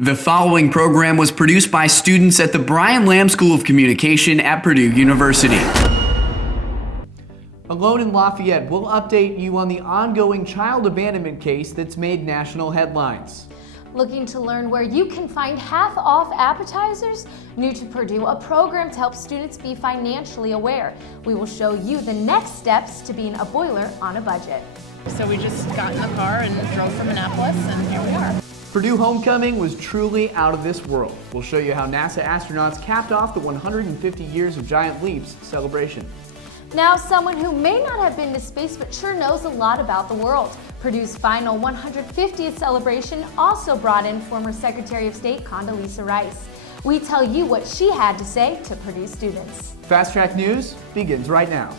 The following program was produced by students at the Brian Lamb School of Communication at Purdue University. Alone in Lafayette, we'll update you on the ongoing child abandonment case that's made national headlines. Looking to learn where you can find half-off appetizers? New to Purdue, a program to help students be financially aware. We will show you the next steps to being a boiler on a budget. So we just got in the car and drove from Annapolis, and here we are. Purdue homecoming was truly out of this world. We'll show you how NASA astronauts capped off the 150 Years of Giant Leaps celebration. Now, someone who may not have been to space but sure knows a lot about the world. Purdue's final 150th celebration also brought in former Secretary of State Condoleezza Rice. We tell you what she had to say to Purdue students. Fast Track News begins right now.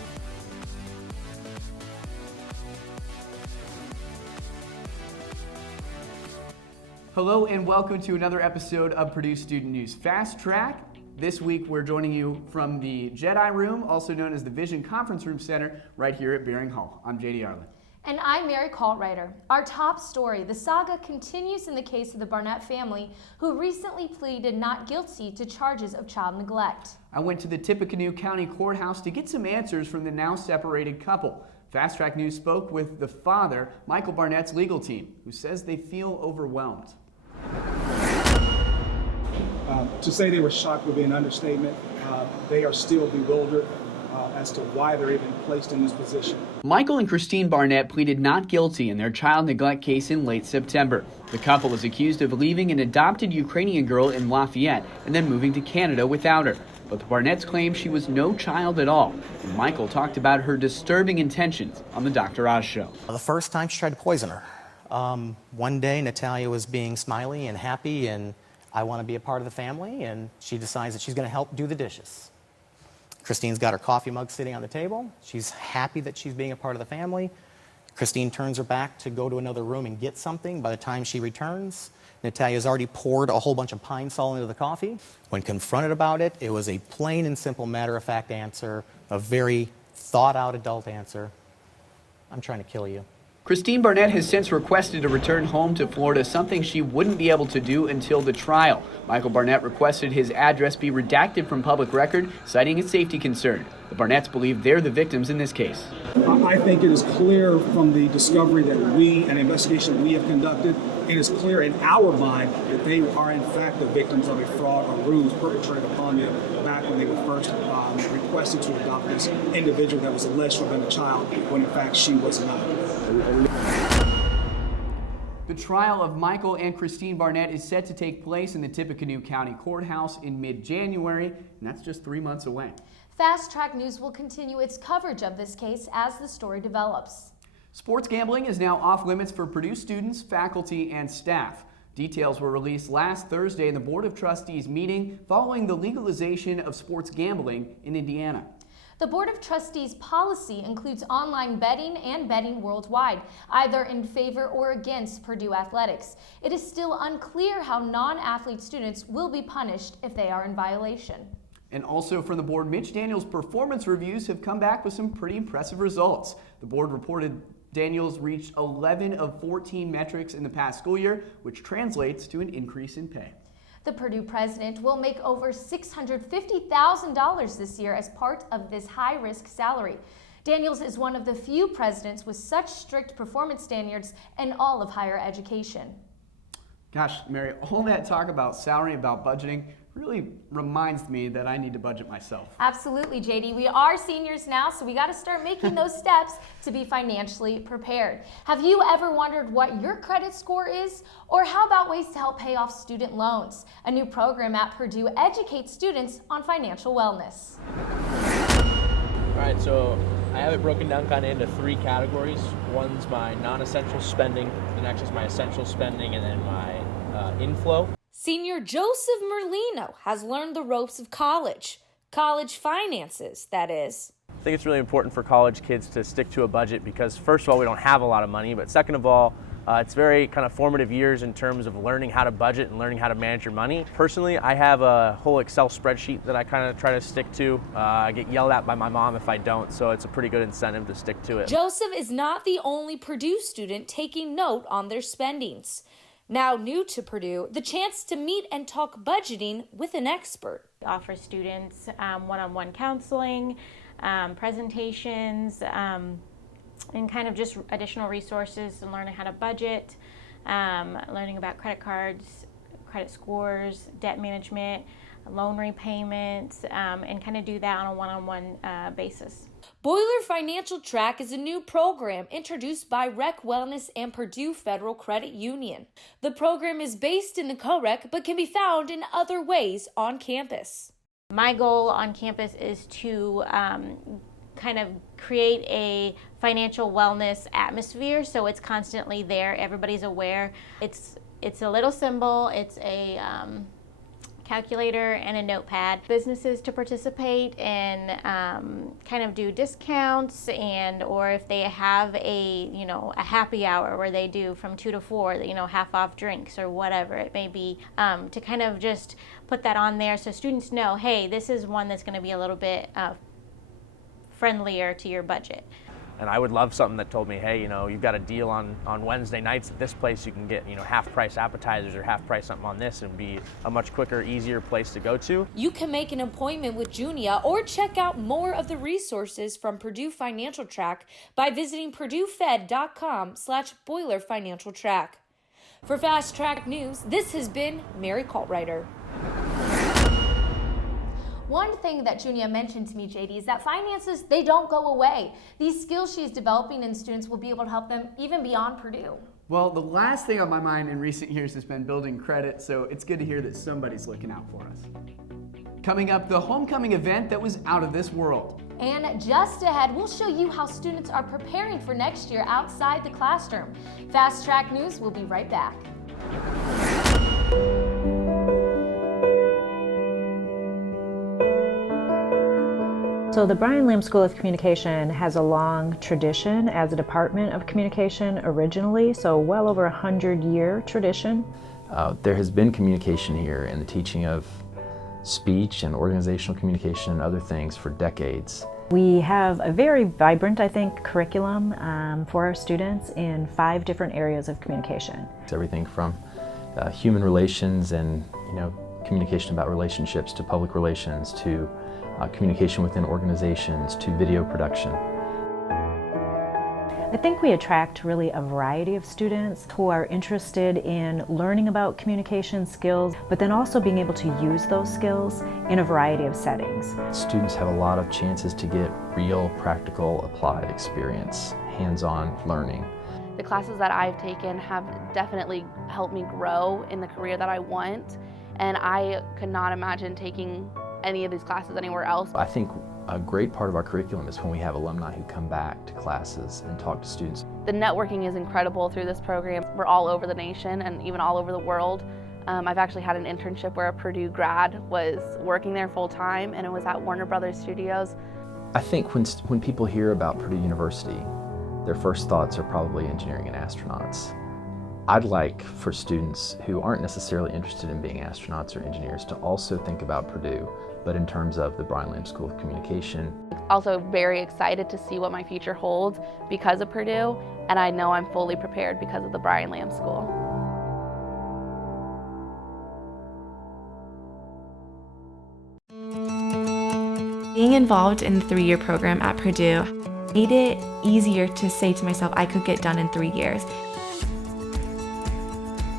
Hello and welcome to another episode of Purdue Student News Fast Track. This week we're joining you from the Jedi Room, also known as the Vision Conference Room Center, right here at Bering Hall. I'm JD Arland. And I'm Mary Caltrider. Our top story, the saga continues in the case of the Barnett family, who recently pleaded not guilty to charges of child neglect. I went to the Tippecanoe County Courthouse to get some answers from the now separated couple. Fast Track News spoke with the father, Michael Barnett's legal team, who says they feel overwhelmed. To say they were shocked would be an understatement. They are still bewildered as to why they're even placed in this position. Michael and Christine Barnett pleaded not guilty in their child neglect case in late September. The couple is accused of leaving an adopted Ukrainian girl in Lafayette and then moving to Canada without her. But the Barnetts claim she was no child at all. And Michael talked about her disturbing intentions on the Dr. Oz show. The first time she tried to poison her. One day Natalia was being smiley and happy and I want to be a part of the family, and she decides that she's going to help do the dishes. Christine's got her coffee mug sitting on the table. She's happy that she's being a part of the family. Christine turns her back to go to another room and get something. By the time she returns, Natalia's already poured a whole bunch of pine sol into the coffee. When confronted about it, it was a plain and simple matter-of-fact answer, a very thought-out adult answer. I'm trying to kill you. Christine Barnett has since requested to return home to Florida, something she wouldn't be able to do until the trial. Michael Barnett requested his address be redacted from public record, citing a safety concern. The Barnetts believe they're the victims in this case. I think it is clear from the discovery that we, an investigation we have conducted, it is clear in our mind that they are in fact the victims of a fraud or ruse perpetrated upon them back when they were first requested to adopt this individual that was alleged to have been a child, when in fact she was not. The trial of Michael and Christine Barnett is set to take place in the Tippecanoe County Courthouse in mid-January, and that's just 3 months away. Fast Track News will continue its coverage of this case as the story develops. Sports gambling is now off limits for Purdue students, faculty, and staff. Details were released last Thursday in the Board of Trustees meeting following the legalization of sports gambling in Indiana. The Board of Trustees policy includes online betting and betting worldwide, either in favor or against Purdue athletics. It is still unclear how non-athlete students will be punished if they are in violation. And also from the board, Mitch Daniels' performance reviews have come back with some pretty impressive results. The board reported Daniels reached 11 of 14 metrics in the past school year, which translates to an increase in pay. The Purdue president will make over $650,000 this year as part of this high-risk salary. Daniels is one of the few presidents with such strict performance standards in all of higher education. Gosh, Mary, all that talk about salary, about budgeting, really reminds me that I need to budget myself. Absolutely, JD. We are seniors now, so we got to start making those steps to be financially prepared. Have you ever wondered what your credit score is? Or how about ways to help pay off student loans? A new program at Purdue educates students on financial wellness. All right, so I have it broken down kind of into 3 categories. One's my non-essential spending, the next is my essential spending, and then my inflow. Senior Joseph Merlino has learned the ropes of college finances, that is. I think it's really important for college kids to stick to a budget because first of all, we don't have a lot of money, but second of all, it's very kind of formative years in terms of learning how to budget and learning how to manage your money. Personally, I have a whole Excel spreadsheet that I kind of try to stick to. I get yelled at by my mom if I don't, so it's a pretty good incentive to stick to it. Joseph is not the only Purdue student taking note on their spendings. Now new to Purdue, the chance to meet and talk budgeting with an expert. We offer students one-on-one counseling, presentations, and kind of just additional resources and learning how to budget, learning about credit cards, credit scores, debt management, loan repayments, and kind of do that on a one-on-one basis. Boiler Financial Track is a new program introduced by Rec Wellness and Purdue Federal Credit Union. The program is based in the co-rec but can be found in other ways on campus. My goal on campus is to kind of create a financial wellness atmosphere, so it's constantly there, everybody's aware. It's a little symbol, it's a calculator and a notepad. Businesses to participate and kind of do discounts, and or if they have a happy hour where they do from 2 to 4, half off drinks or whatever it may be, to kind of just put that on there so students know, hey, this is one that's going to be a little bit friendlier to your budget. And I would love something that told me, hey, you've got a deal on Wednesday nights at this place. You can get, half price appetizers or half price something on this, and be a much quicker, easier place to go to. You can make an appointment with Junia or check out more of the resources from Purdue Financial Track by visiting purduefed.com/Boiler Financial Track. For Fast Track News, this has been Mary Caltrider. One thing that Junia mentioned to me, JD, is that finances, they don't go away. These skills she's developing in students will be able to help them even beyond Purdue. Well, the last thing on my mind in recent years has been building credit, so it's good to hear that somebody's looking out for us. Coming up, the homecoming event that was out of this world. And just ahead, we'll show you how students are preparing for next year outside the classroom. Fast Track News, we'll be right back. So the Brian Lamb School of Communication has a long tradition as a department of communication originally, so well over 100-year tradition. There has been communication here and the teaching of speech and organizational communication and other things for decades. We have a very vibrant, I think, curriculum for our students in 5 different areas of communication. It's everything from human relations and communication about relationships to public relations to communication within organizations to video production. I think we attract really a variety of students who are interested in learning about communication skills, but then also being able to use those skills in a variety of settings. Students have a lot of chances to get real, practical, applied experience, hands-on learning. The classes that I've taken have definitely helped me grow in the career that I want, and I could not imagine taking any of these classes anywhere else. I think a great part of our curriculum is when we have alumni who come back to classes and talk to students. The networking is incredible through this program. We're all over the nation and even all over the world. I've actually had an internship where a Purdue grad was working there full time, and it was at Warner Brothers Studios. I think when people hear about Purdue University, their first thoughts are probably engineering and astronauts. I'd like for students who aren't necessarily interested in being astronauts or engineers to also think about Purdue, but in terms of the Brian Lamb School of Communication. Also very excited to see what my future holds because of Purdue, and I know I'm fully prepared because of the Brian Lamb School. Being involved in the 3-year program at Purdue made it easier to say to myself I could get done in 3 years.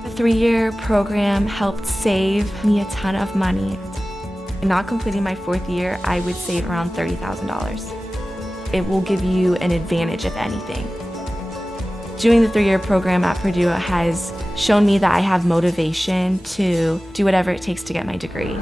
The 3-year program helped save me a ton of money. Not completing my 4th year, I would save around $30,000. It will give you an advantage, if anything. Doing the 3-year program at Purdue has shown me that I have motivation to do whatever it takes to get my degree.